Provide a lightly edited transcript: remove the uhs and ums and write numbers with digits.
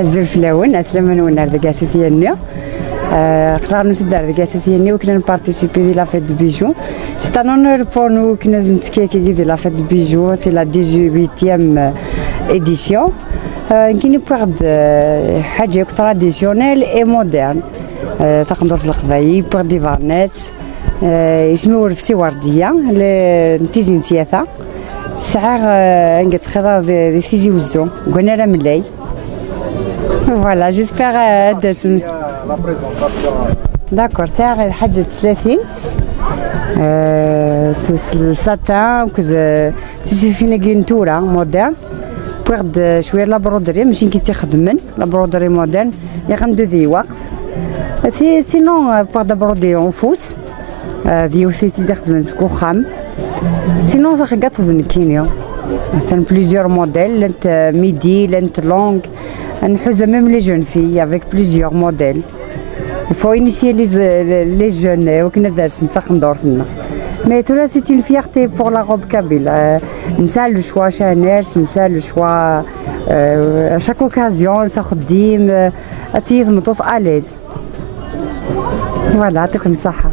حزر فلاون اسلم نونا رقاسة ثيانية قررنا نسد رقاسة ثيانية وكنا نبارتيسيبي دي لافيت دو بيجو. سي ان اونور بور نو كنا نتكيكي دي لافيت دو بيجو. سي لا 18e édition. كاين بواحد حاجة تراديسيونيل اي مودرن تقدر القبايل بواحد دي فارنيس يسموه رفسي وردية نتيزين تياثا ساعة نقت خضار دي تيزي وزو قلنا راه ملاي. فوالا جيسبيغ هذا اسم لا بريزونطاسيون داكور. ساعة حاجة 30 ساتان وكذا تيجي فينا كينتورا مودرن بواحد شويه لابرودري ماشي كي تخدمن لابرودري مودرن يغندو ذي وقت سينون بواحد برودي اونفوس ديوثي تخدم سكو خام سينون فخقات ذنكينيو مثلا بليزيور موديل لنت ميدي لنت لونغ نحوز ميم لي جون في افيك بليزيور موديل. Il faut initier les jeunes وكنا دارس نفخ ندورتنا. Mais tout là c'est une fierté pour la robe kabyle. نسى le choix Chanel, نسى le choix à chaque occasion نخدم أتيذ مطوف à l'aise. Voilà يعطيكم الصحة.